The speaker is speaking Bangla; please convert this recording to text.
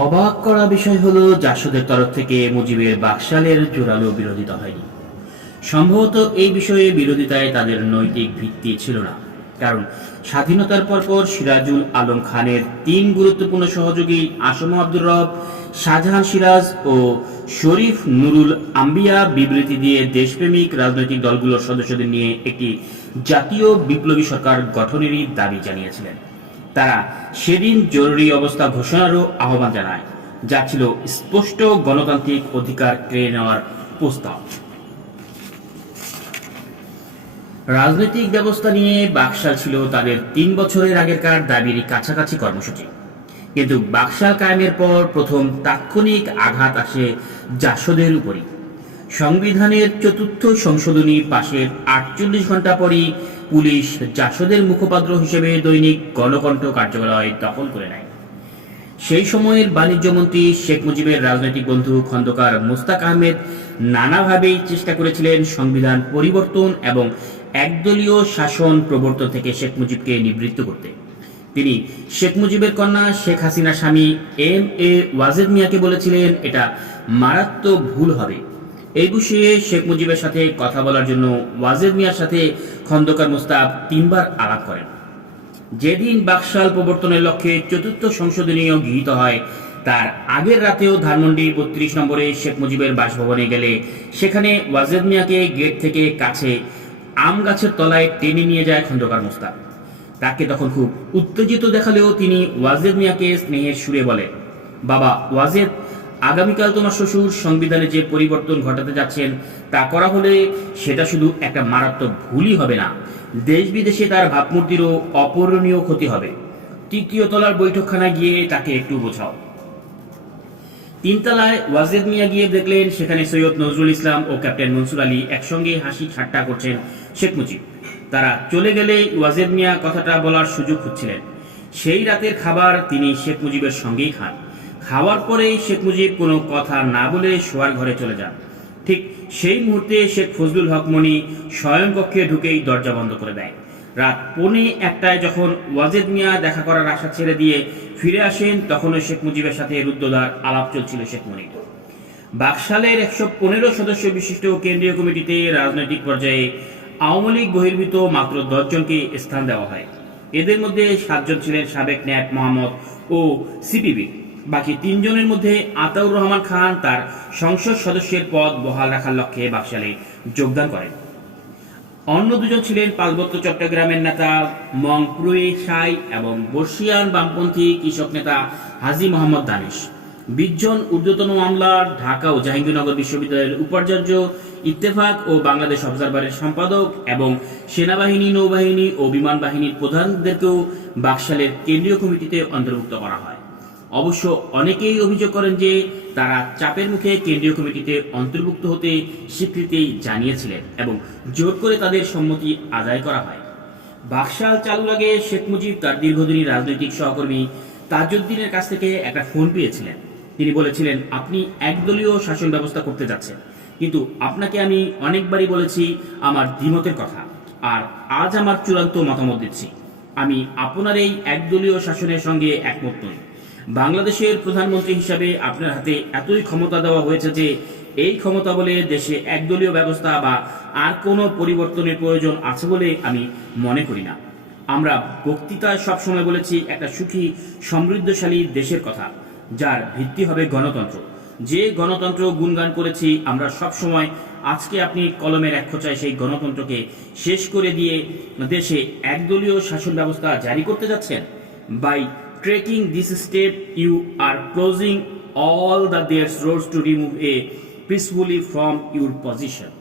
অবাক করা বিষয় হলো জাসদের তরফ থেকে মুজিবের বাকশালের জোরালো বিরোধিতা হয়নি। সম্ভবত এই বিষয়ে বিরোধিতায় তাদের নৈতিক ভিত্তি ছিল না। কারণ স্বাধীনতার পরপর সিরাজুল আলম খানের তিন গুরুত্বপূর্ণ সহযোগী আসম আব্দুর রব, শাহজাহান সিরাজ ও শরীফ নুরুল আম্বিয়া বিবৃতি দিয়ে দেশপ্রেমিক রাজনৈতিক দলগুলোর সদস্যদের নিয়ে একটি জাতীয় বিপ্লবী সরকার গঠনেরই দাবি জানিয়েছিলেন। তারা সেদিন জরুরি অবস্থা ঘোষণারও আহ্বান জানায়, যা ছিল স্পষ্ট গণতান্ত্রিক অধিকার কেড়ে নেওয়ার প্রস্তাব। রাজনৈতিক ব্যবস্থা নিয়ে বাকশাল ছিল তাদের তিন বছরের আগেরকার দাবির কাছাকাছি কর্মসূচি। কিন্তু বাকশাল কায়েমের পর প্রথম তাৎক্ষণিক আঘাত আসে জাসদের উপরই। সংবিধানের চতুর্থ সংশোধনী পাশের আটচল্লিশ ঘণ্টা পরই পুলিশ জাসদের মুখপাত্র হিসেবে দৈনিক গণকণ্ঠ কার্যালয় দখল করে নেয়। সেই সময়ের বাণিজ্য মন্ত্রী শেখ মুজিবের রাজনৈতিক বন্ধু খন্দকার মুস্তাক আহমেদ নানাভাবেই চেষ্টা করেছিলেন সংবিধান পরিবর্তন এবং একদলীয় শাসন প্রবর্তন থেকে শেখ মুজিবকে নিবৃত্ত করতে। তিনি শেখ মুজিবের কন্যা শেখ হাসিনা স্বামী এম এ ওয়াজেদ মিয়াকে বলেছিলেন, এটা মারাত্মক ভুল হবে। এই বিষয়ে শেখ মুজিবের সাথে কথা বলার জন্য ওয়াজেদ মিয়ার সাথে খন্দকার মুস্তাক তিনবার আলাপ করেন। যেদিন বাকশাল প্রবর্তনের লক্ষ্যে চতুর্থ সংশোধনীয় গৃহীত হয়, তার আগের রাতেও ধানমন্ডি বত্রিশ নম্বরে শেখ মুজিবের বাসভবনে গেলে সেখানে ওয়াজেদ মিয়াকে গেট থেকে কাছে আম গাছের তলায় টেনে নিয়ে যায় খন্দকার মোস্তাক তাকে তখন খুব উত্তেজিত দেখালেও তিনি ওয়াজেদ মিয়াকে স্নেহের সুরে বলে, বাবা, ওয়াজেদ আগামীকাল তোমার শ্বশুর সংবিধানে যে পরিবর্তন ঘটাতে যাচ্ছেন তা করা হলে সেটা শুধু একটা মারাত্মক ভুলই হবে না। দেশ বিদেশে তার ভাবমূর্তিরও অপূরণীয় ক্ষতি হবে। তৃতীয় তলার বৈঠকখানায় গিয়ে তাকে একটু বোঝাও। তিনতলায় ওয়াজেদ মিয়া গিয়ে দেখলেন সেখানে সৈয়দ নজরুল ইসলাম ও ক্যাপ্টেন মনসুর আলী একসঙ্গে হাসি ঠাট্টা করছেন শেখ মুজিব। তারা চলে গেলে ওয়াজেদ মিয়া কথাটা বলার সুযোগ খুঁজছিলেন। সেই রাতের খাবার তিনি শেখ মুজিবের সঙ্গেই খান। খাওয়ার পরেই শেখ মুজিব কোনো কথা না বলে শোয়ার ঘরে চলে যান। ঠিক সেই মুহূর্তে শেখ ফজলুল হক মনি শয়নকক্ষে ঢুকেই দরজা বন্ধ করে দেয়। রাত পৌনে একটায় যখন ওয়াজেদ মিয়া দেখা করার আশা ছেড়ে দিয়ে ফিরে আসেন, তখনও শেখ মুজিবের সাথে রুদ্ধদ্বার আলাপ চলছিল শেখ মনির। বাকশালের একশো পনেরো সদস্য বিশিষ্ট কেন্দ্রীয় কমিটিতে রাজনৈতিক পর্যায়ে আওয়ামী লীগ বহির্ভূত মাত্র দশজনকে স্থান দেওয়া হয়। এদের মধ্যে সাতজন ছিলেন সাবেক ন্যাপ মোহাম্মদ ও সিপিবি। বাকি তিনজনের মধ্যে আতাউর রহমান খান তার সংসদ সদস্যের পদ বহাল রাখার লক্ষ্যে বাকশালে যোগদান করেন। অন্য দুজন ছিলেন পার্বত্য চট্টগ্রামের নেতা মংপ্রুই সাই এবং বর্ষিয়ান বামপন্থী কৃষক নেতা হাজি মোহাম্মদ দানিশ। বিশজন ঊর্ধ্বতন মামলার ঢাকা ও জাহাঙ্গীরনগর বিশ্ববিদ্যালয়ের উপাচার্য ইত্তেফাক ও বাংলাদেশ অবজারভারের সম্পাদক এবং সেনাবাহিনী, নৌবাহিনী ও বিমান বাহিনীর প্রধানদেরকেও বাকশালের কেন্দ্রীয় কমিটিতে অন্তর্ভুক্ত করা হয়। অবশ্য অনেকেই অভিযোগ করেন যে তারা চাপের মুখে কেন্দ্রীয় কমিটিতে অন্তর্ভুক্ত হতে স্বীকৃতি জানিয়েছিলেন এবং জোর করে তাদের সম্মতি আদায় করা হয়। বাকশাল চালুর আগে শেখ মুজিব তার দীর্ঘদিনী রাজনৈতিক সহকর্মী তাজউদ্দিনের কাছ থেকে একটা ফোন পেয়েছিলেন। তিনি বলেছিলেন, আপনি একদলীয় শাসন ব্যবস্থা করতে যাচ্ছেন, কিন্তু আপনাকে আমি অনেকবারই বলেছি আমার দ্বিমতের কথা, আর আজ আমার চূড়ান্ত মতামত দিচ্ছি। আমি আপনার এই একদলীয় শাসনের সঙ্গে একমত নই। বাংলাদেশের প্রধানমন্ত্রী হিসাবে আপনার হাতে এতই ক্ষমতা দেওয়া হয়েছে যে এই ক্ষমতা বলে দেশে একদলীয় ব্যবস্থা বা আর কোনো পরিবর্তনের প্রয়োজন আছে বলে আমি মনে করি না। আমরা বক্তৃতায় সবসময় বলেছি, একটা সুখী, সমৃদ্ধশালী দেশের কথা, যার ভিত্তি হবে গণতন্ত্র। যে গণতন্ত্র গুণগান করেছি, আমরা সব সময় আজকে আপনি কলমের এক খোঁচায় সেই গণতন্ত্রকে শেষ করে দিয়ে দেশে একদলীয় শাসন ব্যবস্থা জারি করতে যাচ্ছেন। By taking this step, you are closing all the their roads to remove a peacefully from your position.